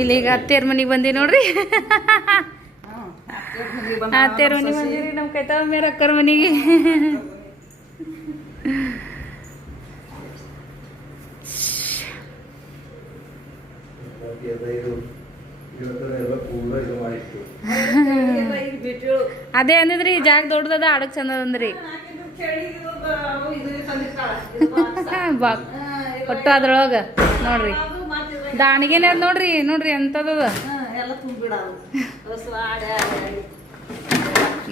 ಇಲ್ಲಿಗ ಅತ್ತೇರ್ ಮನಿಗೆ ಬಂದಿ ನೋಡ್ರಿ. ಅತ್ತೇರ್ ಮನಿ ಬಂದಿರಿ ನಮ್ಮ ಕೈತಾವ ಮೇರ ಅಕ್ಕರ ಮನಿಗೆ. ಅದೇ ಅಂದಿದ್ರಿ ಈ ಜಾಗ ದೊಡ್ಡದದ ಆಡಕ್ ಚಂದ ಅಂದ್ರಿ. ಬಾ ಒಟ್ಟು ಅದ್ರೊಳಗ ನೋಡ್ರಿ. ದಾಣಿಗೆನೇ ಅದ್ ನೋಡ್ರಿ ನೋಡ್ರಿ ಎಂತದ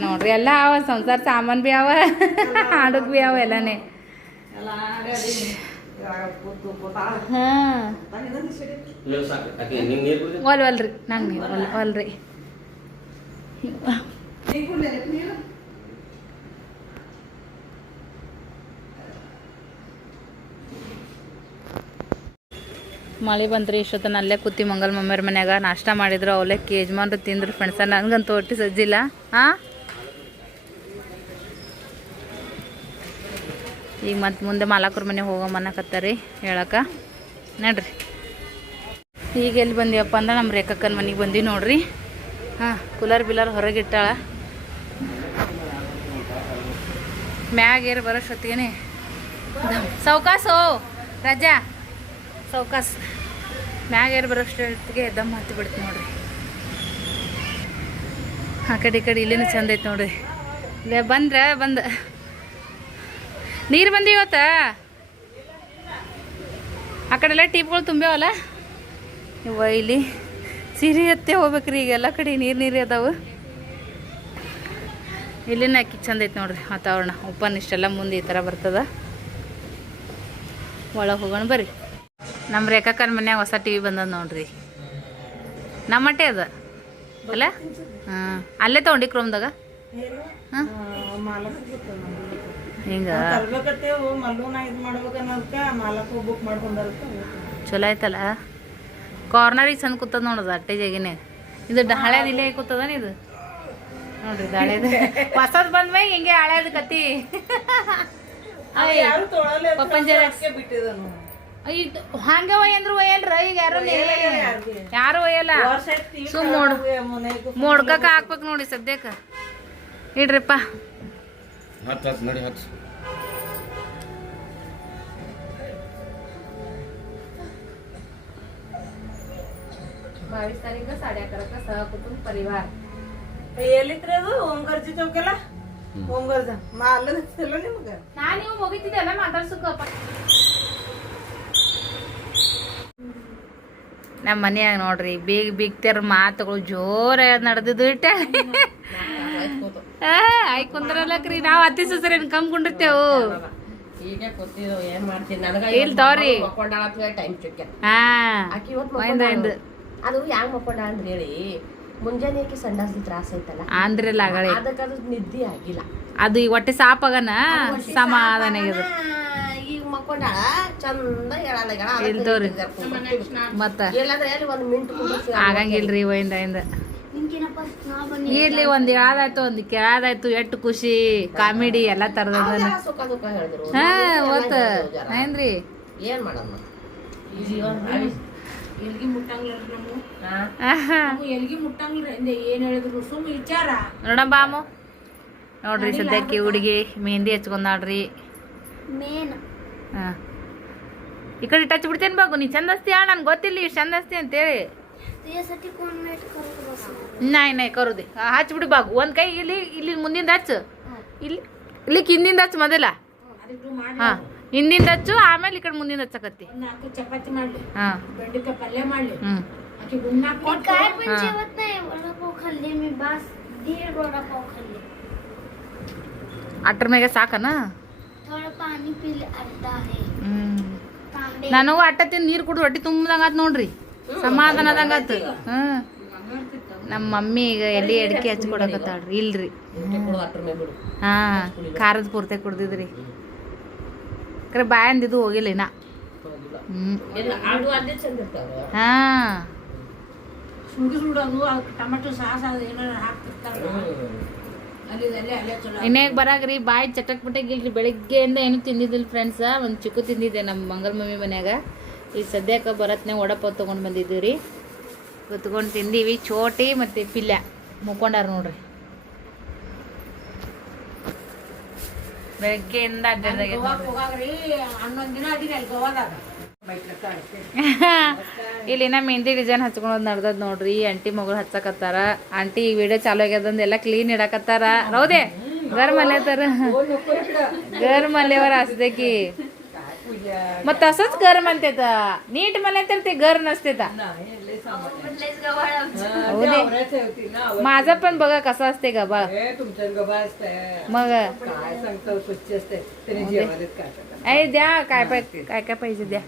ನೋಡ್ರಿ ಎಲ್ಲ ಅವ ಸಂಸಾರ ಸಾಮಾನ್ ಬಿ ಅವ ಹಾಡಕ್ ಬಿ ಅವ ಎಲ್ಲಾನೇ. ಹಾ. ಒಲ್ ಒಲ್ರಿ ನಂಗೆ ನೀರು ಒಲ್ ಒಲ್ರಿ. ಮಳೆ ಬಂದ್ರೆ, ಇಷ್ಟೊತ್ತನ ಅಲ್ಲೇ ಕೂತಿ ಮಂಗಲ್ ಮಮ್ಮಿಯವ್ರ ಮನ್ಯಾಗ ನಾಷ್ಟ ಮಾಡಿದ್ರು ಅವಲಕ್ಕಿ ಯಜಮಾನ್ರು ತಿಂದ್ರು ಫ್ರೆಂಡ್ಸ ನನಗಂತೂ ಒಟ್ಟು ಸಜ್ಜಿಲ್ಲ. ಹಾಂ ಈಗ ಮತ್ತೆ ಮುಂದೆ ಮಾಲಾಕ್ರ ಮನೆ ಹೋಗಮ್ಮನ್ನಕತ್ತಾರಿ ಹೇಳಕ. ನಡ್ರಿ. ಈಗ ಎಲ್ಲಿ ಬಂದೀವಪ್ಪ ಅಂದ್ರೆ ನಮ್ಮ ರೇಖಕ್ಕನ ಮನೆಗೆ ಬಂದಿ ನೋಡ್ರಿ. ಹಾಂ, ಕೂಲರ್ ಬಿಲ್ಲರ್ ಹೊರಗಿಟ್ಟಾಳ ಮ್ಯಾಗ ಏರ್ ಬರೋಷ್ಟೊತ್ತಿಗೆ ಸೌಕಾಸು. ರಜಾ. ಸೌಕಾಸ್. ಮ್ಯಾಗ ಏರ್ ಬರೋಷ್ಟೊತ್ತಿಗೆ ದಮ್ ಹತ್ತಿ ಬಿಡುತ್ತೆ ನೋಡ್ರಿ. ಆ ಕಡೆ ಈ ಕಡೆ ಇಲ್ಲಿನೂ ಚಂದ ಐತೆ ನೋಡ್ರಿ. ಇಲ್ಲೇ ಬಂದ್ರೆ ಬಂದ. ನೀರು ಬಂದಿ ಇವತ್ತ? ಆ ಕಡೆ ಎಲ್ಲ ಟೀಪ್ಗಳು ತುಂಬ್ಯಾವಲ್ಲ? ಇವ ಇಲ್ಲಿ ಸೀರೆ ಎತ್ತೆ ಹೋಗ್ಬೇಕ್ರಿ ಈಗ ಎಲ್ಲ ಕಡೆ ನೀರು ನೀರು ಅದಾವು. ಇಲ್ಲಿನ ಅಕ್ಕಿ ಚಂದ ಐತೆ ನೋಡ್ರಿ ವಾತಾವರಣ. ಓಪನ್ ಇಷ್ಟೆಲ್ಲ ಮುಂದೆ ಈ ಥರ ಬರ್ತದ. ಒಳಗೆ ಹೋಗೋಣ ಬರ್ರಿ. ನಮ್ಮ ರೇಖಾಕನ್ ಮನ್ಯಾಗ ಹೊಸ ಟಿ ವಿ ಬಂದದ ನೋಡ್ರಿ. ನಮ್ಮಟ್ಟೆ ಅದ. ಅಲ್ಲ? ಹಾಂ. ಅಲ್ಲೇ ತೊಗೊಂಡಿ ಕ್ರೋಮ್ದಾಗ? ಹಾಂ? ಹಿಂಗ. ಮಾಡ್ಕೊಂಡಾರತ್ತ ಚಲೋ ಆಯ್ತಲ್ಲ? ಕಾರ್ನರಿಗೆ ಚಂದ ಕೂತದ ನೋಡೋದು ಅಟ್ಟೆ ಜಾಗಿನೇ ಇದು ಹಳೆ ಹಳೇದು ಇಲ್ಲೇ ಕೂತದ ಇದು? ನೋಡ್ರಿ ಹಳೇದು ಹೊಸದ್ ಮೇಲೆ ಹಿಂಗೆ ಹಳೇದು ಕತ್ತಿ ಬಿಟ್ಟಿದನು. ಇದು ಹಂಗ ಒಯ್ಯಂದ್ರ ಒಯ್ಯಲ್ರ ಈಗ ಯಾರು ಯಾರು ಒಯ್ಯಲ್ಲ ಸುಮ್ ಮೋಡ್ ಮೋಡ್ಕಕ್ಕೆ ಹಾಕ್ಬೇಕು ನೋಡಿ ಸದ್ಯಕ್ಕೆ ಇಡ್ರಿಪ್ಪ बावीस तारीख साडे अकरा का सहा कुटुंब परिवार ಎಲ್ಲಿತ್ರಿ ಅದು ಓಂಗರ್ಜಿ ಚೌಕಲ್ಲ ಓಂಗರ್ಜ ಮಾ ಅಲ್ಲದ ನಿಮ್ಗೆ ನಾನು ನೀವು ಮುಗಿತಿದ್ದೆಲ್ಲ ಮಾತಾಡ್ಸೋಕಪ್ಪ ನಮ್ಮ ಮನೆಯಾಗ ನೋಡ್ರಿ ಬೀಗ ಬೀಗ್ತಿರ ಮಾತುಗಳು ಜೋರ ನಡೆದಿದ್ದು ಇಟ್ಟ. ಆಯ್ ಕುಂದ್ರಲ್ಲಕ್ರಿ ನಾವು ಅತ್ತಿ ಸುಸರೇನ್ ಕಂಬ್ಕೊಂಡಿರ್ತೇವು ಈಗ ಕೂತಿದ್ದು ಏನು ಮಾಡ್ತೀನಿ? ನನಗ ಇಲ್ ತಗೋರಿ ಮಕ್ಕೊಂಡಾಳ ಟೈಮ್ ಚುಕ್ಕ ಹಾ. ಆಕಿ ಇವತ್ತು ಒಯ್ದು ಒಯ್ದು. ಅದು ಯಾಕೆ ಮಕ್ಕೊಂಡಾಳ ಅಂತ ಹೇಳಿ ಮುಂಜಾನೆ ಆಕಿ ಸಂಡಾಸ್ದ ತ್ರಾಸ ಐತಲ್ಲ ಆಂದ್ರಲ್ಲ ಆಗಳೆ. ಅದಕ್ಕೆ ಅದು ನಿದ್ದೆ ಆಗಿಲ್ಲ. ಅದು ಹೊಟ್ಟೆ ಸಾಪಾಗನ ಸಮಾಧಾನ ಮಕ್ಕೊಂಡಾಳ ಚಂದ. ಮತ್ತ? ಆಗಂಗಿಲ್ರಿ ಇಂದ ಇರ್ಲಿ ಒಂದ್ ಯಾವ್ದಾಯ್ತು ಒಂದ್ ಕೇಳಾದಾಯ್ತು ಎಷ್ಟು ಖುಷಿ ಕಾಮಿಡಿ ಎಲ್ಲಾ ತರದ ಹಾ ಜರ. ಏನ್ರಿ? ಏನ್ ಮಾಡಮ್ಮ? ನೋಡಮ್ಮ ಬಾಮು. ನೋಡ್ರಿ ಸದ್ಯಕ್ಕೆ ಹುಡುಗಿ ಮೆಹಂದಿ ಹಚ್ಕೊಂಡಾಡ್ರಿ ಹಾಂ. ಈ ಕಡೆ ಟಚ್ ಬಿಡ್ತೇನೆ ಬಾಗು ನೀ ಚಂದಸ್ತಿ ಆ ನನ್ಗೆ ಗೊತ್ತಿಲ್ಲ ಇಷ್ಟು ಚಂದಸ್ತಿ ಅಂತೇಳಿ. ನಾಯ್ ನಾಯ್ ಕರೋದಿ. ಹಚ್ಬಿಡು ಬಾಗು. ಒಂದು ಕೈ ಇಲ್ಲಿ ಇಲ್ಲಿ ಮುಂದಿಂದ ಹಚ್ಚು ಇಲ್ಲಿ ಇಲ್ಲಿ ಹಿಂದಿಂದ ಹಚ್ಚು ಮೊದಲ. ಹಾಂ ಹಿಂದಿಂದ ಹಚ್ಚು ಆಮೇಲೆ ಈ ಕಡೆ ಮುಂದಿಂದ ಹಚ್ಚಕತ್ತಿ. ಹಾಂ. ಅಟ್ರ ಮ್ಯಾಗ ಸಾಕನಾ? थोडं पाणी पिले अर्धा आहे ಹ್ಮ್ तांबे ನನಗೂ ಅಟ್ಟ ತಿಂದು ನೀರು ಕುಡಿದು ಹೊಟ್ಟಿ ತುಂಬದಂಗಾತ್ ನೋಡ್ರಿ ಸಮಾಧಾನದಂಗಾತ್ ಹ್ಮ್ ನಮ್ಮ ಮಮ್ಮಿ ಈಗ ಎಲ್ಲಿ ಅಡಿಕೆ ಹಚ್ಕೊಡಕತ್ತಾಳ್ರಿ ಇಲ್ರಿ ಬಿಡು ಅಟ್ರ ಮೇಲೆ ಬಿಡು ಹಾ ಖಾರದ ಪೂರ್ತಿ ಕುಡ್ದಿದ್ರಿ ಕರೆ ಬಾಯ್ ಅಂದಿದ್ದು ಹೋಗಿಲ್ಲ ಇನ್ನ ಹೋಗಿಲ್ಲ ಹ್ಮ್ ಇಲ್ಲ ಅದು ಅದೇ ಚಂದ ಇರ್ತಾವ ಹಾ ಸುಡಿ ಸುಡೋದು ಅದಕ್ಕೆ ಟೊಮೆಟೊ ಸಾಸ್ ಅದು ಏನಾರ ಹಾಕ್ತಿರ್ತಾರ ಇನ್ನೇಗ್ ಬರಾಗ್ರಿ ಬಾಯಿ ಚಟಕ್ ಪಟಕ್ ಇಲ್ರಿ ಬೆಳಿಗ್ಗೆಯಿಂದ ಏನು ತಿಂದಿದ್ದಿಲ್ಲ ಫ್ರೆಂಡ್ಸ ಒಂದು ಚಿಕ್ಕು ತಿಂದಿದ್ದೆ ನಮ್ಮ ಮಂಗಲ್ ಮಮ್ಮಿ ಮನ್ಯಾಗ. ಈ ಸದ್ಯಕ್ಕೆ ಬರತ್ನಾಗ ಒಡಪ್ಪ ತೊಗೊಂಡು ಬಂದಿದ್ದೀವಿ ರೀ. ಕುತ್ಕೊಂಡು ತಿಂದೀವಿ. ಚೋಟಿ ಮತ್ತು ಪಿಲ್ಲ ಮುಕ್ಕೊಂಡಾರ ನೋಡ್ರಿ. ಬೆಳಗ್ಗೆಯಿಂದ ಹನ್ನೊಂದು ದಿನ ಅದೀನಿ ಅಲ್ಲಿ ಗೋವಾದಾಗ ಇಲ್ಲಿನ ಮೆಹಂದಿ ಡಿಸೈನ್ ಹಚ್ಕೊಳೋದು ನಡ್ದದ್ ನೋಡ್ರಿ ಈ ಆಂಟಿ ಮಗಳು ಹಚ್ಚಕತ್ತಾರ ಆಂಟಿ ಈ ವಿಡಿಯೋ ಚಾಲು ಆಗ್ಯದಂದ ಎಲ್ಲ ಕ್ಲೀನ್ ಇಡಕತ್ತಾರ ಹೌದೇ ಗರ್ ಮಲ್ಯತಾರ ಗರ್ ಮಲ್ಯವರ ಹಸ್ದಕಿ ಮತ್ತ ಹಸತ್ ಗರ್ ಅಂತೇತ ನೀಟ್ ಮನೆ ತರ್ತಿ ಗರ್ नसतेत हौदे माझा पण बघा कसा असते गबाळ मग ऐ द्या काय पाहिजे काय काय पाहिजे द्या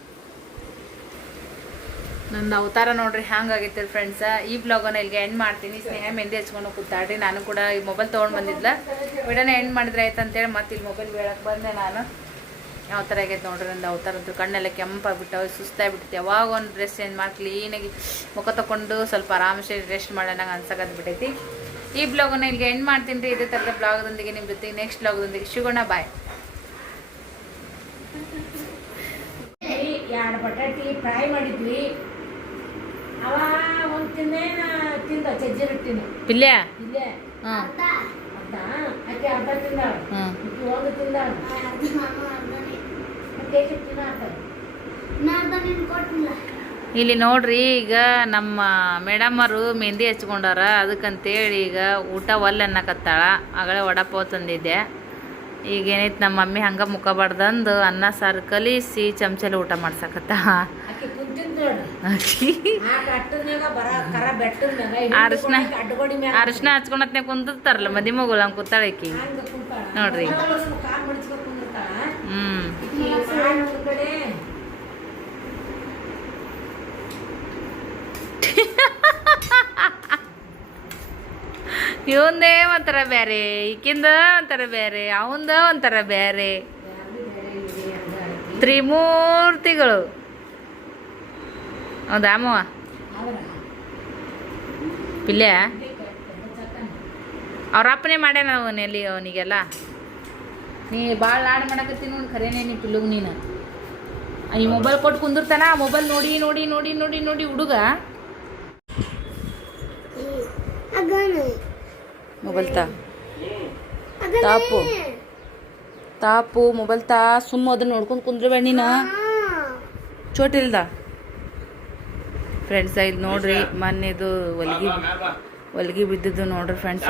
ನಂದು ಅವತಾರ ನೋಡ್ರಿ, ಹ್ಯಾಂಗಾಗೈತೆ ಫ್ರೆಂಡ್ಸ ಈ ಬ್ಲಾಗನ್ನ ಇಲ್ಲಿಗೆ ಎಂಡ್ ಮಾಡ್ತೀನಿ. ಸ್ನೇಹ ಮೆಹಂದಿ ಹಚ್ಕೊಂಡು ಕೂತಾಡ್ರಿ ನಾನು ಕೂಡ ಈ ಮೊಬೈಲ್ ತೊಗೊಂಡು ಬಂದಿದ್ಲ. ವಿಡಿಯೋನ ಎಂಡ್ ಮಾಡಿದ್ರೆ ಆಯ್ತು ಅಂತೇಳಿ ಮತ್ತೆ ಇಲ್ಲಿ ಮೊಬೈಲ್ ಹೇಳಕ್ಕೆ ಬಂದೆ ನಾನು. ಯಾವ ಥರ ಆಗೈತೆ ನೋಡ್ರಿ ನಂದು ಅವತಾರ ಅಂತೂ. ಕಣ್ಣೆಲ್ಲ ಕೆಂಪಾಗ್ಬಿಟ್ಟು ಸುಸ್ತಾಗ್ಬಿಟ್ಟು ಯಾವಾಗ ಒಂದು ಡ್ರೆಸ್ ಚೇಂಜ್ ಮಾಡಿ ಕ್ಲೀನಾಗಿ ಮುಖ ತಗೊಂಡು ಸ್ವಲ್ಪ ಆರಾಮಸೆ ರೆಸ್ಟ್ ಮಾಡೋಣ ಅನ್ಸಕತ್ ಬಿಟ್ಟೈತಿ. ಈ ಬ್ಲಾಗನ್ನ ಇಲ್ಲಿಗೆ ಎಂಡ್ ಮಾಡ್ತೀನಿ ರೀ. ಇದೇ ಥರದ ಬ್ಲಾಗ್ದೊಂದಿಗೆ ನಿಮ್ಮ ಜೊತೆಗೆ ನೆಕ್ಸ್ಟ್ ಬ್ಲಾಗ್ದೊಂದಿಗೆ ಸಿಗೋಣ. ಬಾಯ್ ಎರಡು ಬಟಾಟಿ ಫ್ರೈ ಮಾಡಿದ್ವಿ. ಇಲ್ಲಿ. ನೋಡ್ರಿ ಈಗ ನಮ್ಮ ಮೇಡಮರು ಮೆಹಂದಿ ಹಚ್ಕೊಂಡಾರ. ಅದಕ್ಕಂತೇಳಿ ಈಗ ಊಟ ಒಲ್ಲೆ ಅನ್ನಕತ್ತಾಳ ಆಗಲೇ ವಡಪಾವ್ ತಂದಿದ್ದೆ. ಈಗ ಏನೈತೆ ನಮ್ಮ ಮಮ್ಮಿ ಹಂಗೆ ಮುಖ ಬಡ್ದಂದು ಅನ್ನ ಸಾರು ಕಲಿಸಿ ಚಮಚಲ್ಲಿ ಊಟ ಮಾಡ್ಸಕತ್ತ? ಅರಶಿನ ಅರಶಿನ ಹಚ್ಕೊಂಡತ್ ಕುಂತಿರ್ತಾರಲ್ಲ ಮದಿ ಮಗಳು ಹಂಗೆ ಕೂತಾಳಕಿ ನೋಡ್ರಿ. ಹ್ಞೂ ಇವಂದೇ ಒಂಥರ ಬೇರೆ, ಈಕಿಂದ ಒಂಥರ ಬೇರೆ, ಅವಂದ ಒಂಥರ ಬೇರೆ. ತ್ರಿಮೂರ್ತಿಗಳು. ಹೌದಾ ಅಮ್ಮವ ಪಿಲ್ಯ? ಅವ್ರ ಅಪ್ಪನೇ ಮಾಡ್ಯಾನ ಅವನು ಎಲ್ಲಿ ಅವನಿಗೆಲ್ಲ? ನೀ ಭಾಳ ಲಾಡ್ ಮಾಡಕತ್ತೀನಿ ನೋಡಿ, ಖರೇನೆ ನೀ ಪಿಲ್ಲುಗ್ ನೀನು. ಈ ಮೊಬೈಲ್ ಕೊಟ್ಟು ಕುಂದಿರ್ತಾನ ಮೊಬೈಲ್ ನೋಡಿ ನೋಡಿ ನೋಡಿ ನೋಡಿ ನೋಡಿ ಹುಡುಗ. ಮೊಬೈಲ್? ತಾ? ತಾಪು. ತಾಪು ಮೊಬೈಲ್ ತಾ? ಸುಮ್ಮ ಅದನ್ನ ನೋಡ್ಕೊಂಡು ಕುಂದ್ರಬೇಡ ಬಣ್ಣಿನ ಚೋಟಿಲ್ದ ಫ್ರೆಂಡ್ಸ ಇಲ್ಲಿ ನೋಡ್ರಿ ಮೊನ್ನೆದು ಹೊಲ್ಗಿ ಹೊಲ್ಗಿ ಬಿದ್ದಿದ್ದು ನೋಡ್ರಿ ಫ್ರೆಂಡ್ಸ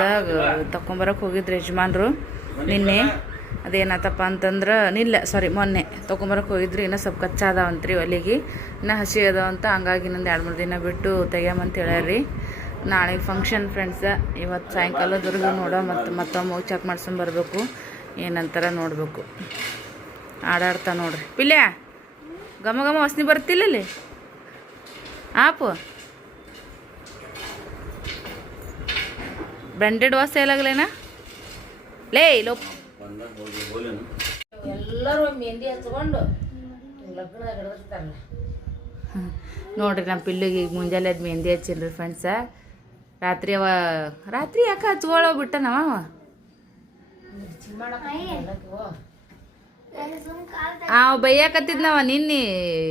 ತಕೊಂಬರಕ್ಕೆ ಹೋಗಿದ್ರು ಯಜಮಾನ್ರು. ನಿನ್ನೆ. ಅದೇನಾತಪ್ಪ ಅಂತಂದ್ರೆ ನಿಲ್ಲ ಸಾರಿ ಮೊನ್ನೆ. ತೊಗೊಂಬರಕ್ಕೆ ಹೋಗಿದ್ರಿ ಇನ್ನೂ ಸ್ವಲ್ಪ ಕಚ್ಚಾ ಅದಾವಂತ್ರಿ ಒಲಿಗೆ. ಇನ್ನೂ ಹಸಿ ಅದಾವಂತ ಹಂಗಾಗಿ ಇನ್ನೊಂದು ಎರಡು ಮೂರು ದಿನ ಬಿಟ್ಟು ತೆಗಿಯಮಂತ ಹೇಳ್ಯಾರ್ರಿ. ನಾಳೆ ಫಂಕ್ಷನ್ ಫ್ರೆಂಡ್ಸ ಇವತ್ತು ಸಾಯಂಕಾಲದವರೆಗೂ ನೋಡೋ ಮತ್ತು ಮತ್ತೊಮ್ಮೆ ಹೋಗಿ ಚೆಕ್ ಮಾಡ್ಸ್ಕೊಂಡು ಬರಬೇಕು. ಏನಂತಾರ ನೋಡಬೇಕು. ಆಡಾಡ್ತಾ ನೋಡ್ರಿ. ಪಿಲ್ಯ ಘಮ ಘಮ ವಾಸನೆ ಬರ್ತಿಲ್ಲ ಅಲ್ಲಿ? ಆಪು. ಬ್ರ್ಯಾಂಡೆಡ್ ವಾಸ ಎಲ್ಲಾಗಲೇನಾ ಲೇ ಇಲ್ಲೋ ಎಲ್ಲರೂ ಮೆಹಂದಿ ಹಚ್ಕೊಂಡು ಲಗ್ನ ಹಿಡಿದಿರ್ತಾರಲ್ಲ ನೋಡ್ರಿ ನಮ್ಮ ಪಿಲ್ಲಿಗೆ ಈಗ ಮುಂಜಾನೆ ಅದು ಮೆಹಂದಿ ಹಚ್ಚಿನ್ರಿ ಫ್ರೆಂಡ್ಸ ರಾತ್ರಿ ಅವ ರಾತ್ರಿ ಯಾಕೆ ಹಚ್ಕೊಳ್ಳೋ ಬಿಟ್ಟನವ? ಅವ ಬೈಯಾಕತ್ತಿದ್ನವ ನಿನ್ನೆ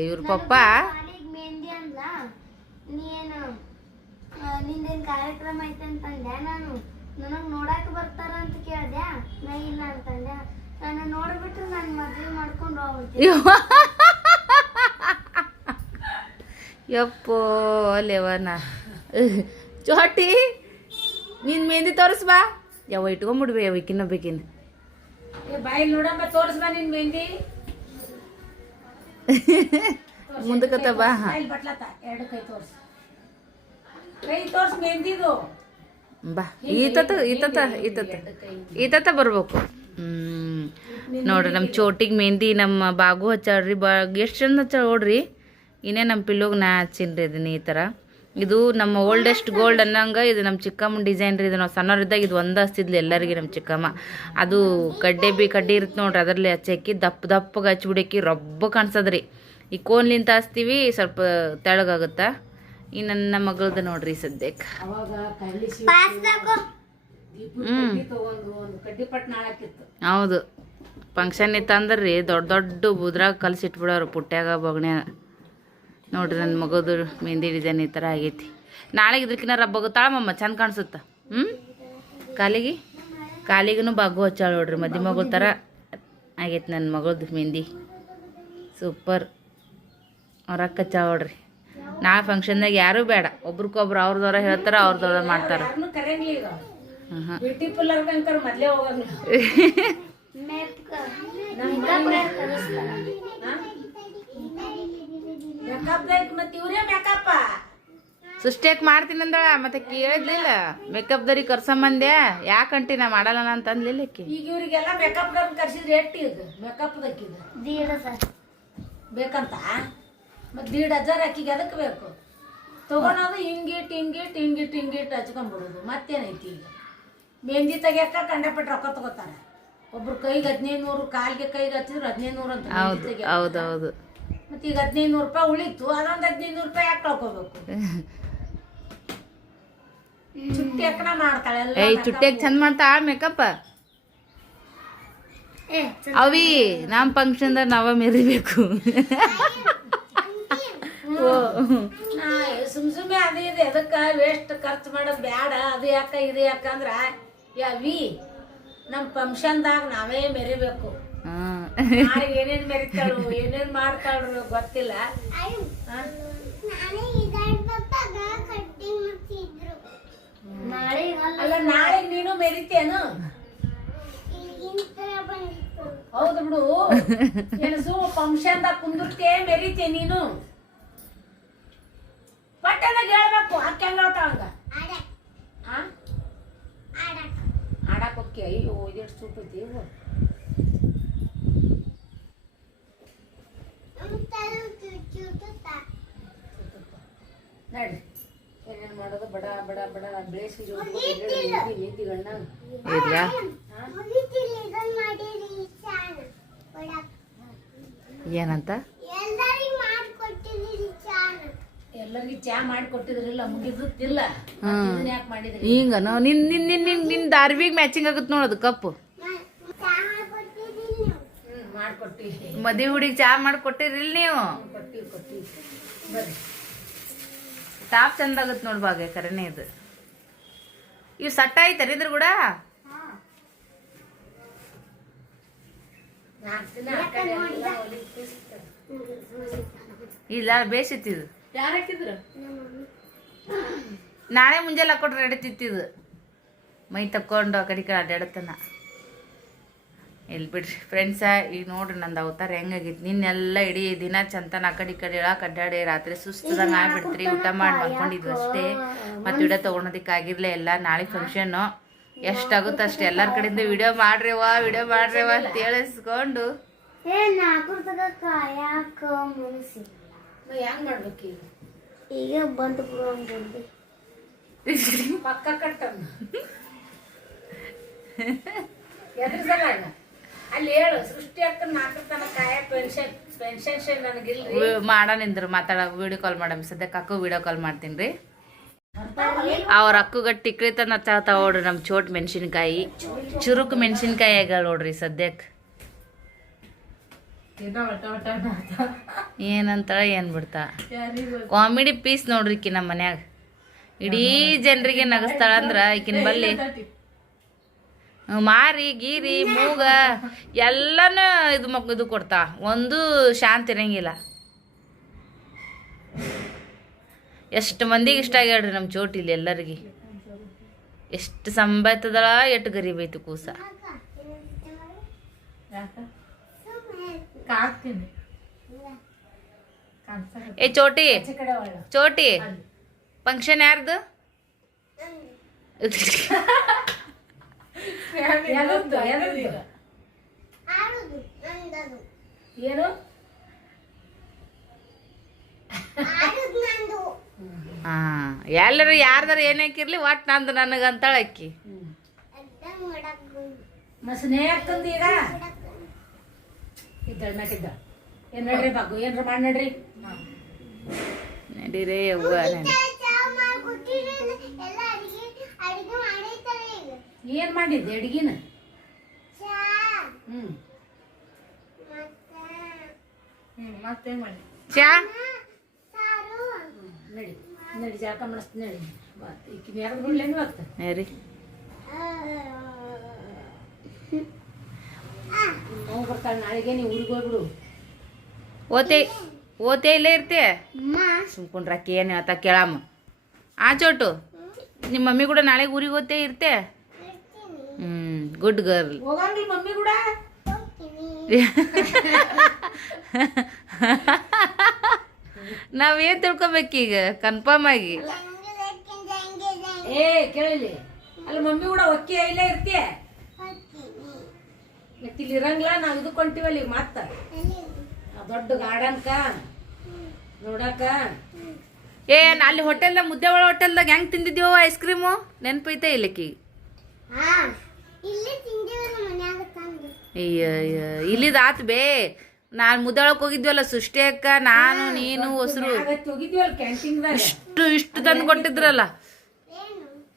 ಇವ್ರ ಪಪ್ಪ. ನೀನು ನಿಂದೇನ್ ಕಾರ್ಯಕ್ರಮ ಐತೆ ಅಂತಂದೆ? ನಾನು ನನಗೆ ನೋಡಕ್ಕೆ ಬರ್ತಾರ ಅಂತ ಕೇಳ್ದೆ. ನಾ ಇಲ್ಲ ಅಂತಂದೆ. ನನ್ನ ನೋಡ್ಬಿಟ್ಟು ನಾನು ಮದ್ವೆ ಮಾಡ್ಕೊಂಡು ಹೋಗ್ಬಿಡ್ತೀನಿ. ಯಪ್ಪೋ ಲೆವನ. ಚೋಟಿ ನಿನ್ ಮೆಹಂದಿ ತೋರಿಸ್ ಬಾ. ಯಾವ ಇಟ್ಕೊಂಬಿಡ್ಬೇ ಯಾವ ಇಕ್ಕಿನ ಬೇಕಿನ ಬಾಯಿ ನೋಡಮ್ಮ ತೋರಿಸ್ಬಾ ನಿನ್ ಮೆಹಂದಿ. ಮುಂದಕ್ಕೆ ಬಾ ಬಟ್ಲತ್ತ ಎರಡು ಕೈ ತೋರ್ಸ್. ಕೈ ತೋರ್ಸ್ ಮೆಹಂದಿದು. ಬಾ ಈತತ ಈತತ ಈತತ ಈತತ ಬರ್ಬೇಕು. ಹ್ಮ್ ನೋಡ್ರಿ ನಮ್ಮ ಚೋಟಿಗೆ ಮೆಹಂದಿ ನಮ್ಮ ಬಾಗು ಹಚ್ಚಾಳ್ರಿ ಬಾ ಎಷ್ಟು ಚಂದ ಹಚ್ಚಾಳ ನೋಡ್ರಿ. ಇನ್ನೇ ನಮ್ಮ ಪಿಲ್ಲೋಗ್ ನಾ ಹಚ್ಚಿನ್ರಿ ಅದನ್ನ ಈ ಥರ ಇದು ನಮ್ಮ ಓಲ್ಡೆಸ್ಟ್ ಗೋಲ್ಡ್ ಅನ್ನಂಗೆ ಇದು ನಮ್ಮ ಚಿಕ್ಕಮ್ಮನ ಡಿಸೈನ್ ರೀ ಇದು ನಾವು ಸಣ್ಣವರಿದ್ದಾಗ ಇದು ಒಂದು ಹಚ್ತಿದ್ಲು ಎಲ್ಲರಿಗೆ ನಮ್ಮ ಚಿಕ್ಕಮ್ಮ. ಅದು ಕಡ್ಡೆ ಬಿ ಕಡ್ಡಿ ಇರುತ್ತೆ ನೋಡ್ರಿ ಅದರಲ್ಲಿ ಹಚ್ಚಿ ದಪ್ಪ ದಪ್ಪಗೆ ಹಚ್ಬಿಡಕ್ಕಿ ರೊಬ್ಬ ಕಾಣಿಸದ್ರಿ. ಈ ಕೋನ್ಲಿಂತ ಹಚ್ತೀವಿ ಸ್ವಲ್ಪ ತೆಳಗಾಗುತ್ತಾ? ಈ ನನ್ನ ಮಗಳದ್ದು ನೋಡ್ರಿ ಸದ್ಯಕ್ಕೆ ಹೌದು. ಫಂಕ್ಷನ್ ಇತ್ತು ಅಂದ್ರೆ ರೀ ದೊಡ್ಡ ದೊಡ್ಡ ಬುದ್ರಾಗ ಕಲಸಿಟ್ಬಿಡೋರು ಪುಟ್ಯಾಗ ಬೊಗಣ್ಯಾಗ ನೋಡ್ರಿ ನನ್ನ ಮಗದು ಮೆಹಂದಿ ಡಿಸೈನ್ ಈ ಥರ ಆಗೈತಿ. ನಾಳೆಗೆ ಇದ್ರಕಿನ್ನ ರಬ್ಬಗುತ್ತಾಳ ಮಮ್ಮ ಚಂದ ಕಾಣಿಸುತ್ತ. ಹ್ಞೂ ಕಾಲಿಗೆ? ಕಾಲಿಗೂ ಬಾಗು ಹಚ್ಚಾಳ ನೋಡ್ರಿ ಮದಿ ಮಗಳ ಥರ ಆಗೈತಿ ನನ್ನ ಮಗಳದ್ದು ಮೆಹಂದಿ. ಸೂಪರ್. ಅವ್ರ ಅಕ್ಕ ಹಚ್ಚಾಳ ನೋಡ್ರಿ. ನಾಳೆ ಫಂಕ್ಷನ್ದಾಗ ಯಾರೂ ಬೇಡ. ಒಬ್ರಿಗೊಬ್ರು ಅವ್ರದವ್ರ ಹೇಳ್ತಾರೆ ಅವ್ರದವ್ರ ಮಾಡ್ತಾರೆ. ಹಾಂ? ಸುಷ್ಟೇಕ್ ಮಾಡ್ತೀನಿ ಅಂದ್ರ ಮತ್ತೆ ಕೇಳಿದ್ಲಿಲ್ಲ. ಮೇಕಪ್ ದರಿ ಕರ್ಸಂಬಂದೆ. ಯಾಕಂಟಿ ನಾ ಮಾಡಲ್ಲ ಅಂತ ಅಂದ್ಲಿಲ್ಲ ಈಗ ಇವ್ರಿಗೆಲ್ಲ ಮೇಕಪ್ ದವ್ರನ್ನ ಕರ್ಸಿದ್ರೆ ಎಟ್ಟಿ ಇದು ಮೇಕಪ್ ದಕ್ಕಿದ. ದೀಡ ಸರ್ ಬೇಕಂತ? ಮತ್ತೆ ದೀಡ್ ಹಜಾರ್ ಅಕ್ಕಿಗೆ ಅದಕ್ಕೆ ಬೇಕು? ತಗೊಳೋದು ಹಿಂಗಿಟ್ ಹಿಂಗಿಟ್ ಹಿಂಗಿಟ್ ಹಿಂಗಿಟ್ ಹಚ್ಕೊಂಡ್ಬಿಡೋದು. ಮತ್ತೇನೈತಿ ಈಗ? ಮೆಹಂದಿ ತೆಗಿಯಕ್ಕ ಕಂಡಪಟ್ಟು ರೊಕ್ಕ ತಗೋತಾರೆ. ಒಬ್ರು ಕೈಗೆ ಹದಿನೈದು ನೂರು ಕಾಲ್ಗೆ ಕೈಗೆ ಹಚ್ಚಿದ್ರು ಹದಿನೈದು ನೂರು ಅಂತ. ಹೌದು ಹೌದು. ಮತ್ತೆ ಈಗ ಹದಿನೈದು ನೂರು ರೂಪಾಯಿ ಉಳಿತು ಅದೊಂದು ಹದಿನೈದು ನೂರು ರೂಪಾಯಿ ಯಾಕೆ ಕಳ್ಕೊಬೇಕು? ಚುಟ್ಟಿ ಅಕ್ಕನ ಮಾಡ್ತಾಳೆ ಎಲ್ಲ ಏಯ್ ಚುಟ್ಟಿಯಾಗ ಚಂದ ಮಾಡ್ತಾ ಮೇಕಪ್ಪ ಅವಿ ನಮ್ಮ ಫಂಕ್ಷನ್ದಾಗ ನಾವ ಮೆರಿಬೇಕು. ಸುಮ್ ಸುಮ್ಮನೆ ಅದು ಇದು ಎದಕ್ಕೆ ವೇಸ್ಟ್ ಖರ್ಚು ಮಾಡೋದು ಬೇಡ ಅದು ಯಾಕ ಇದು ಯಾಕಂದ್ರ ಯಾವಿ ನಮ್ಮ ಫಂಕ್ಷನ್ದಾಗ ನಾವೇ ಮೆರಿಬೇಕು. ಏನೇನ್ ಮೆರಿತಾಳು ಏನೇನ್ ಮಾಡ್ತಾಳು ಗೊತ್ತಿಲ್ಲ. ಅಲ್ಲ ನಾಳೆ ನೀನು ಮೆರಿತೇನು? ಹೌದು ಬಿಡು. ಏನು ಸು ಫಂಕ್ಷನ್ದಾಗ ಕುಂದಿರ್ತೇ ಮೆರಿತೆ ನೀನು? ಪಟ್ಟದಾಗ ಹೇಳ್ಬೇಕು ಅಕ್ಕ ಹೆಂಗ ಹೇಳ್ತಾಳಂಗ ಆ? ಆಡಕ್ ಹೋಗಿ ಅಯ್ಯೋ ಇದೆಷ್ಟು ಸೂಪ್ ಐತಿ ಇವು ನಡ್ರಿ ಏನೇನ್ ಮಾಡೋದು ಬಡ ಬಡ ಬಡ ಏನಂತ? ಎಲ್ಲರಿಗೂ ಚಾ ಮಾಡಿ ಕೊಟ್ಟಿದ್ರಿಲ್ಲ ಮುಗಿದಿಲ್ಲ ಯಾಕೆ ಮಾಡಿದ್ರಿ? ಹಿಂಗ ನಾವು ನಿನ್ ನಿನ್ ನಿನ್ ನಿನ್ ನಿನ್ ದಾರ್ಬಿಗ್ ಮ್ಯಾಚಿಂಗ್ ಆಗುತ್ತೆ ನೋಡೋದು ಕಪ್ಪು. ಮದಿ ಹುಡುಗಿ ಚಾ ಮಾಡಿ ಕೊಟ್ಟಿರಿಲ್ ನೀವು ಟಾಪ್ ಚಂದ ನೋಡ್ಬಾಗ ನೋಡ್ ಬಾಗೆ ಕರೆನೇ ಇದು. ಇವ್ ಸಟ್ಟ ಐತರಿ ಇದ್ರ ಕೂಡ? ಇಲ್ಲ ಬೇಸಿತ್ತಿದು ನಾಳೆ ಮುಂಜಾನೆ ಹಾಕೊಟ್ರೆ ಎಡತಿತ್ತಿದು ಮೈ ತಕ್ಕೊಂಡು ಆ ಕಡೆ ಅಡ್ಡಾಡತನ. ಎಲ್ಲಿ ಬಿಡ್ರಿ. ಫ್ರೆಂಡ್ಸ ಈಗ ನೋಡ್ರಿ ನಂದು ಅವತಾರ ಹೆಂಗಾಗಿತ್ತು ನಿನ್ನೆಲ್ಲ ಇಡೀ ದಿನ ಚಂತನ ಆ ಕಡೆ ಈ ಕಡೆ ಹೇಳಕ್ಕೆ ಅಡ್ಡಾಡಿ ರಾತ್ರಿ ಸುಸ್ತದಂಗೆ ಆಗ್ಬಿಡ್ತ್ರಿ. ಊಟ ಮಾಡಿ ಮಾಡ್ಕೊಂಡಿದ್ವಿ ಅಷ್ಟೇ. ಮತ್ತು ವಿಡಿಯೋ ತೊಗೊಳೋದಕ್ಕೆ ಆಗಿರ್ಲೇ ಎಲ್ಲ ನಾಳೆ ಫಂಕ್ಷನ್ನು ಎಷ್ಟಾಗುತ್ತೆ ಅಷ್ಟೇ. ಎಲ್ಲರ ಕಡೆಯಿಂದ ವಿಡಿಯೋ ಮಾಡ್ರಿವಾ ವಿಡಿಯೋ ಮಾಡ್ರಿವಾ ಅಂತ ಹೇಳಿಸ್ಕೊಂಡು. ಈಗ? ಬಂದು ಪಕ್ಕ ಕಟ್ಟ ಎದುರಿಸಲ್ಲ ಅಲ್ಲಿ ಹೇಳು ಸೃಷ್ಟಿ ಅಕ್ಕ ನಾಲ್ಕು ತನ ಕಾಯ ಪೆನ್ಷನ್ ಪೆನ್ಷನ್ ನನಗಿಲ್ರಿ. ಮಾಡ ನಿಂದ್ರು ಮಾತಾಡ ವಿಡಿಯೋ ಕಾಲ್ ಮಾಡಮ್ ಸದ್ಯಕ್ಕೆ ಅಕ್ಕ ವಿಡಿಯೋ ಕಾಲ್ ಮಾಡ್ತೀನಿ ರೀ. ಅವ್ರ ಅಕ್ಕಗ ಟಿಕ್ರಿ ತನ ಹಚ್ಚಾತಾವ ನೋಡ್ರಿ ನಮ್ಮ ಚೋಟ್ ಮೆಣಸಿನ್ಕಾಯಿ. ಚುರುಕು ಮೆಣಸಿನ್ಕಾಯಿ ಆಗ್ಯಾಳ ನೋಡ್ರಿ ಸದ್ಯಕ್ಕೆ ಏನಂತಾಳ ಏನ್ ಬಿಡ್ತಾ. ಕಾಮಿಡಿ ಪೀಸ್ ನೋಡ್ರಿ ಈಕಿ ನಮ್ಮ ಮನ್ಯಾಗ. ಇಡೀ ಜನರಿಗೆ ನಗಸ್ತಾಳ ಅಂದ್ರೆ ಈಕಿನ ಬಲ್ಲಿ. ಮಾರಿ ಗೀರಿ ಮೂಗ ಎಲ್ಲಾನು ಇದು ಮಕ್ ಇದು ಕೊಡ್ತಾ. ಒಂದು ಶಾಂತಿ ಇರಂಗಿಲ್ಲ. ಎಷ್ಟು ಮಂದಿಗೆ ಇಷ್ಟ ಆಗ್ಯಾಡ್ರಿ ನಮ್ಮ ಚೋಟಿಲಿ ಎಲ್ಲರಿಗೆ? ಎಷ್ಟು ಸಂಬಾಯ್ತದಳ ಎಷ್ಟು ಗರಿಬೈತು ಕೂಸ. ಏ ಚೋಟಿ ಚೋಟಿ ಫಂಕ್ಷನ್ ಯಾರ್ದು? ಏನು? ಎಲ್ಲರೂ ಯಾರ್ದಾರ ಏನ್ ಹಾಕಿರ್ಲಿ ಒಟ್ ನಂದು ನನಗ ಅಂತಾಳ ಅಕ್ಕಿ ಅರ್ಧ ಮಾಡಕ್ ಮ ಸ್ನೇಹಕ್ಕಂದು ಈಗ? ಇದ್ದಾಳ ಮ್ಯಾಕಿದ್ದ ಏನ್ ನಡ್ರಿ ಬಾಗು ಏನ್ರ ಮಾಡಿ ನಡ್ರಿ. ನಡೀರೇ ಅವ್ವ ಏನ್ ಮಾಡಿದ್ದೆ ಅಡ್ಗಿನ? ಹ್ಮ್. ಮತ್ತೆ ಚಾ? ಚಾ ನಡಿ. ನಡಿ ಜಾಕ ಮಾಡಿಸ್ತೀನಿ ನಡಿ. ಬಾ ಈಕಿ ಮ್ಯಾಗ ಬಿಡ್ಲೇನು ಏ ರೀ. ನಾವು ಬರ್ತಾಳೆ ನಾಳೆಗೆ ನೀವು ಊರಿಗೆ ಹೋಗ್ಬಿಡು. ಓತೆ ಓತೆ ಇಲ್ಲೇ ಇರ್ತೆ ಸುಮ್ಕೊಂಡ್ರಾಕಿ ಏನು ಹೇಳ್ತಾ ಕೇಳಮ್ಮ ಆ ಚೋಟು ನಿಮ್ಮ ಮಮ್ಮಿ ಕೂಡ ನಾಳೆ ಊರಿಗೆ ಓದ್ತೇ ಇರ್ತೆ? ಹ್ಮ್ ಗುಡ್ ಗರ್ಲ್ ಮಮ್ಮಿ ಕೂಡ. ನಾವೇನ್ ತಿಳ್ಕೊಬೇಕೀಗ? ಕನ್ಫರ್ಮ್ ಆಗಿ. ಏ ಕೇಳಿ ಅಲ್ಲ ಮಮ್ಮಿ ಕೂಡ ಒಕ್ಕಿ ಇಲ್ಲೇ ಇರ್ತೀಯ? ಮತ್ತೆ ಇಲ್ಲಿ ಇರಂಗಿಲ್ಲ ನಾವು ಇದಕ್ಕೆ ಹೊಂಟಿವಲ್ಲ ಈಗ ಮತ್ತ. ಆ ದೊಡ್ಡ ಗಾರ್ಡನ್ಕ. ನೋಡಕ. ಏನ್ ಅಲ್ಲಿ ಹೋಟೆಲ್ದಾಗ ಮುದ್ದೆ ಒಳ ಹೋಟೆಲ್ದಾಗ ಹೆಂಗ್ ತಿಂದಿದ್ಯೋ ಐಸ್ ಕ್ರೀಮು? ನೆನ್ಪೈತೆ ಇಲ್ಲಕ್ಕಿ ಇಲ್ಲಿದ ಆತ್ ಬೇ. ನಾನು ಮುದಳಕ್ ಹೋಗಿದ್ವಲ್ಲ ಸೃಷ್ಟಿ ಅಕ್ಕ ನಾನು ನೀನು ಹೊಸರು ಇಷ್ಟು ಇಷ್ಟು ತಂದು ಕೊಟ್ಟಿದ್ರಲ್ಲ.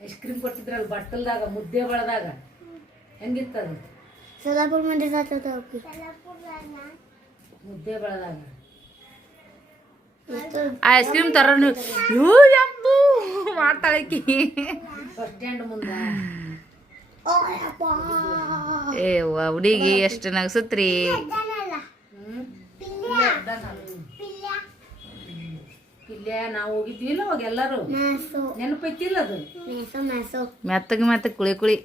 ಐಸ್ ಕ್ರೀಮ್ ಕೊಟ್ಟಿದ್ರಲ್ಲ ಬಟ್ಟಲ್ದಾಗ ಮುದ್ದೆ ಬಳದಾಗ ಹೆಂಗಿತ್ತದು ಮುದ್ದೆ ಬಳದಾಗ ಐಸ್ ಕ್ರೀಮ್ ತರೋನು. ಯೂ ಯಮ್ಮು ಬಸ್ ಸ್ಟ್ಯಾಂಡ್ ಮುಂದೆ. ಏವ್ವ ಹುಡುಗಿ ಎಷ್ಟು ನಗಸತ್ರಿ ಮೆತ್ತಗ ನಾವು ಕುಳಿ ಕುಳಿ.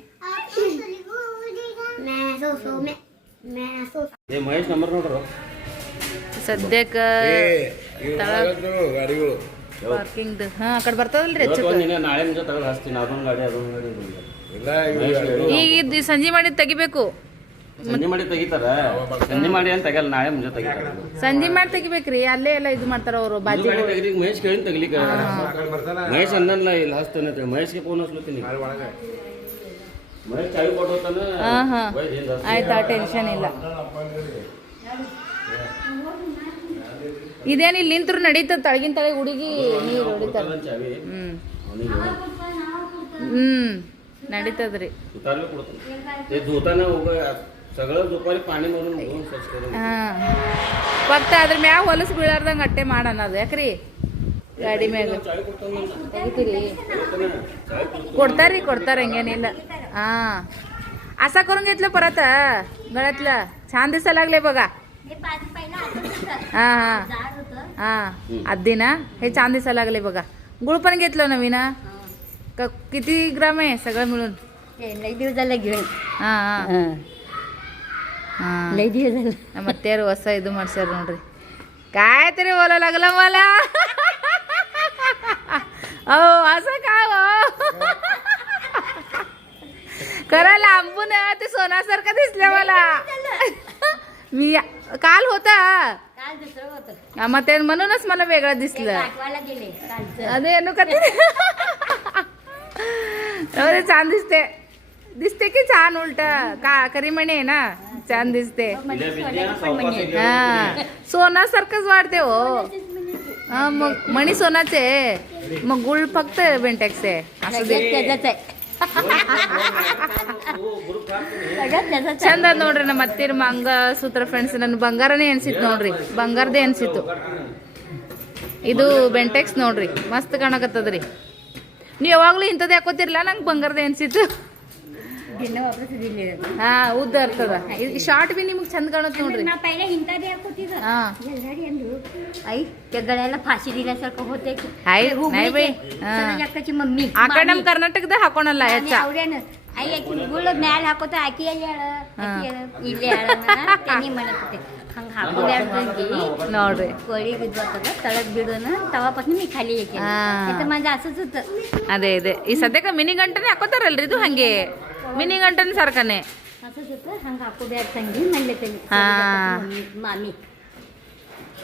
ಮಹೇಶ್ ಸದ್ಯಕ್ಕೆ ಪಾರ್ಕಿಂಗ್ ಹಾಂ ಆ ಕಡೆ ಬರ್ತದಲ್ರಿ ನಾಳೆ ಮುಂಚೆ ತಗೊಳ್ಳಿ ಅದೊಂದು ಗಾಡಿ ಅದೊಂದು ಗಾಡಿ. ಈಗ ಇದು ಸಂಜೆ ಮಾಡಿ ತೆಗಿಬೇಕು. ಸಂಜೆ ಮಾಡಿ ತೆಗಿತಾರ? ಸಂಜೆ ಮಾಡಿ ಅಂತ ತೆಗಲ್ಲ ನಾಳೆ ಮುಂಜೆ ತೆಗಿತಾರ. ಸಂಜೆ ಮಾಡಿ ತೆಗಿಬೇಕ್ರಿ ಅಲ್ಲೇ ಎಲ್ಲ ಇದು ಮಾಡ್ತಾರ ಅವರು ಬಾಜಿ ಮಹೇಶ್ ಕೇಳಿ ತೆಗಿಲಿಕ್ಕೆ ಮಹೇಶ್ ಅನ್ನಲ್ಲ ಇಲ್ಲ ಹಸ್ತನ ಮಹೇಶ್ಗೆ ಫೋನ್ ಹಚ್ಲತ್ತೀನಿ. ಮಹೇಶ್ ಚಾವಿ ಕೊಟ್ಟೋತಾನ ಹಾ ಹಾ. ಒಯ್ದು ಹಿಂದ್ ಆಯ್ತಾ ಟೆನ್ಷನ್ ಇಲ್ಲ. ಇದೇನು ಇಲ್ಲಿ ನಿಂತರು ನಡೀತ ತಳಗಿನ ತಳಗೆ ಹುಡುಗಿ ನೀರು ಹೊಡಿತಾರೆ ಹ್ಮ್. ಹ್ಮ್. ಅವನಿಗೆ हम्म नडीतद्री उतारलं कुठं ते धुताना उभं सगळं दुपारी पाणी मारून धुवून स्वच्छ करून ಹಾ ಫಕ್ತ ಅದ್ರ ಮ್ಯಾಗ ಹೊಲಸು ಬೀಳಾರ್ದಂಗ ಅಟ್ಟೆ ಮಾಡೋಣ ಅದು ಯಾಕ್ರಿ ಗಾಡಿ ಮ್ಯಾಗ चावी ಕೊಡ್ತಾನ ತೆಗಿತೀರಿ ಕೊಡ್ತಾನ चावी ಕೊಡ್ತಾನ ಕೊಡ್ತಾರ್ರಿ ಕೊಡ್ತಾರ ಹಂಗೇನಿಲ್ಲ हा असा करून घेतलं परत गळ्यातलं छान दिसायला लागले बघा हा हा हा आधी ना हे छान दिसायला लागले बघा गुळ पण घेतलं नवीन हा? किती ग्राम आहे सगळं मिळून? लई दिवस झाला घेऊन लई दिवस झाला ನಮ್ಮ तेर वसा ಇದು ಮಾಡ್ಸ್ಯಾರ काय तरी बोला लागला मला. अहो ಹೊಸ का हो? खरं लांबून ते सोनासारखं दिसलं मला. मी काल होता. काल दुसरं मग ते म्हणूनच मला वेगळं दिसलं. अरे नुका ते- अरे छान दिसते दिसते की छान उलट का करीमणी आहे ना छान दिसते तिला विद्या सावकाश आहे. हा सोनासारखंच वाटते हो हा मग मणी सोनाचे आहे. मग गुळ फक्त बेंटेक्स आहे असं दे त्याचाच आहे सगळ्यात त्याचाच ಚಂದ ಅದ್ ನೋಡ್ರಿ ನಮ್ಮ ಅತ್ತಿರ ಮಂಗಸೂತ್ರ ಫ್ರೆಂಡ್ಸ್ ನನ್ನ ಬಂಗಾರನೇ ಅನ್ಸಿತ್ತು ನೋಡ್ರಿ ಬಂಗಾರದೇ ಅನ್ಸಿತ್ತು ಇದು ಬೆಂಟೆಕ್ಸ್ ನೋಡ್ರಿ ಮಸ್ತ್ ಕಾಣಕತ್ತದ್ರಿ ನೀ ಯಾವಾಗಲೂ ಇಂಥದ್ದು ಯಾಕೋತಿರ್ಲ ನಂಗೆ ಬಂಗಾರದ ಅನ್ಸಿತ್ತು ಹಾ ಉದ್ದ ಇರ್ತದ ಈ ಶಾರ್ಟ್ ಬಿ ನಿಮ್ಗೆ ಚಂದ ಕಾಣುತ್ತೆ ನೋಡ್ರಿ ನಾ ಐ ಕೆಗಳೆಲ್ಲ ಫಾಸಿ ದಿನ ಸ್ವಲ್ಪ ಹೋತೆ ಐ ನೈ ಬೈ ಅಕ್ಕಿ ಮಮ್ಮಿ ಆ ಕರ್ನಾಟಕದ ಹಾಕೋಣಲ್ಲ ಹೆಚ್ಚ ಅವ್ರೇನು ಐ ಆಕಿ ಗುಳ ಮ್ಯಾಲ ಹಾಕೋತ ಆಕಿ ಎಲ್ಲಿ ಹೇಳ ಇಲ್ಲೇ ಹೇಳ ಮನ ಹಂಗೆ ಹಾಕೊಂಡ್ಯಾಡ್ದಂಗಿ ನೋಡ್ರಿ. ಕೋಳಿ ಬಿದ್ಬಾರ್ದ ತಳಗ್ ಬಿಡೋಣ ತವಾ ಪಸ್ನಿ ಖಾಲಿ ಐತಿ ಮಂದಿ ಹಸುತ್ತ ಅದೇ ಇದೆ ಈ ಸದ್ಯಕ್ಕೆ ಮಿನಿ ಗಂಟನೆ ಹಾಕೋತಾರಲ್ರಿ ಇದು ಹಂಗೆ? ಮಿನಿ ಗಂಟನ್ ಸಾರ್ಕನೆ. ಹಸುತ್ತ ಹಂಗೆ ಹಾಕೋಬ್ಯಾಡ ತಂಗಿ ಮಲ್ಲೈತೇನಿ ಮಾಮಿ.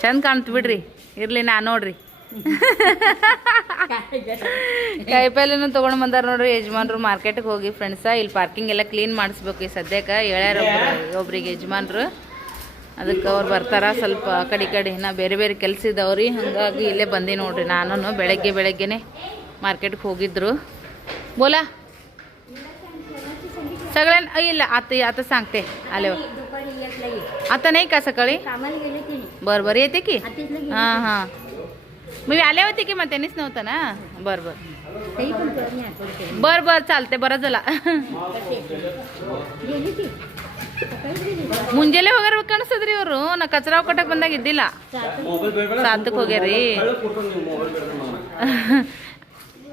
ಚಂದ ಕಾಣ್ತು ಬಿಡ್ರಿ. ಇರ್ಲಿ ನಾ ನೋಡ್ರಿ. ಕಾಯಿಪಲ್ಲೆನೂ ತಗೊಂಡು ಬಂದಾರ ನೋಡ್ರಿ ಯಜಮಾನ್ರು ಮಾರ್ಕೆಟ್ಗೆ ಹೋಗಿ ಫ್ರೆಂಡ್ಸ ಇಲ್ಲಿ ಪಾರ್ಕಿಂಗ್ ಎಲ್ಲ ಕ್ಲೀನ್ ಮಾಡಿಸ್ಬೇಕು ಈ ಸದ್ಯಕ್ಕೆ. ಹೇಳ್ಯಾರ ಒಬ್ರಿಗೆ ಯಜಮಾನ್ರು. ಅದಕ್ಕೆ ಅವ್ರು ಬರ್ತಾರ ಸ್ವಲ್ಪ ಆ ಕಡೆ ಈ ಕಡೆ ನಾ ಬೇರೆ ಬೇರೆ ಕೆಲಸ ಇದಾವ್ರಿ ಹಾಗಾಗಿ ಇಲ್ಲೇ ಬಂದಿ ನೋಡ್ರಿ ನಾನು ಬೆಳಗ್ಗೆ ಬೆಳಗ್ಗೆನೆ ಮಾರ್ಕೆಟ್ಗೆ ಹೋಗಿದ್ರು ಬೋಲಾ सगळ्यां अ, ಇಲ್ಲ आता आता सांगते आल्यावर दुपारी एकला ये आता नाही का सकाळी कामाला गेले की नाही बरं बरं येते की आतीतलं गेले हां हां मी आले होते की मग त्यांनीच नव्हतं ना बरं बरं काही पण कर नाही थोडं बरं बरं चालते बरं झाला गेली ती ಮುಂಜಾನೆ ಹೋಗಾರ ಕಾಣಿಸ್ತದ್ರಿ ಇವರು. ನಾ ಕಚರ ಕಟ್ಟಕ್ ಬಂದಾಗ ಇದ್ದಿಲ್ಲ. ಸಾತಕ್ ಹೋಗ್ಯಾರಿ.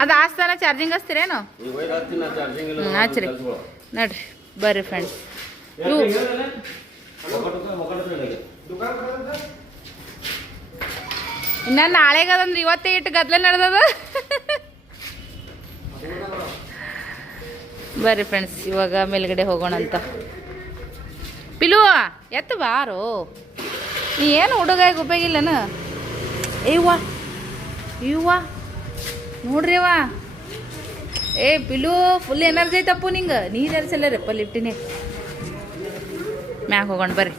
ಅದು ಆಸ್ತಾನ ಚಾರ್ಜಿಂಗ್ ಹಚ್ತೀರೇನು ಹಚ್ರಿ. ನೋಡ್ರಿ, ಬರ್ರಿ ಫ್ರೆಂಡ್ಸ್ ಇನ್ನ ನಾಳೆಗದಂದ್ರೆ ಇವತ್ತೇ ಇಟ್ಟು ಗದ್ಲೆ ನಡೆದದ. ಬರ್ರಿ ಫ್ರೆಂಡ್ಸ್ ಇವಾಗ ಮೇಲ್ಗಡೆ ಹೋಗೋಣ ಅಂತ ಪಿಲು ಎತ್ತು ಬಾರು ನೀ ಏನು ಹುಡುಗ ಉಪಯೋಗಿಲ್ಲನ ಏವ್ವ? ಇವ್ವ ನೋಡ್ರಿವ ಏ ಪಿಲು ಫುಲ್ ಎನರ್ಜಿ ಐತಪ್ಪು ನಿಂಗೆ. ನೀರು ರೀ ಲಿಫ್ಟಿನೇ ಮ್ಯಾಗ ಹೋಗೋಣ ಬರ್ರಿ.